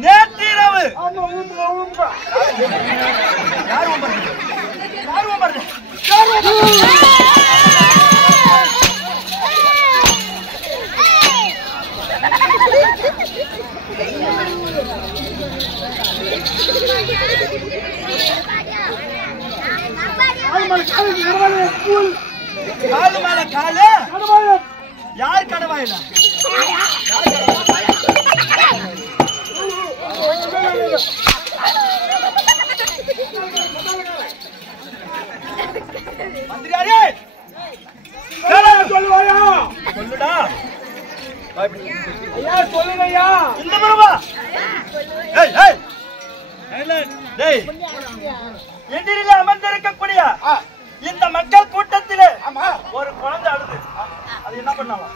நேற்று இரவு யார் உம்பர் காலு மேல காலு யார் கடவாயில மந்திரியாரே சொல்லுவாயா சொல்லுடா ஐயா சொல்லுங்க ஐயா இந்த பரவா ஏய் ஏய் டேய் எதிரில அமர்ந்திருக்கக்கூடிய இந்த மக்கள் கூட்டத்திலே ஒரு குழந்தை அழுது அது என்ன பண்ணாலும்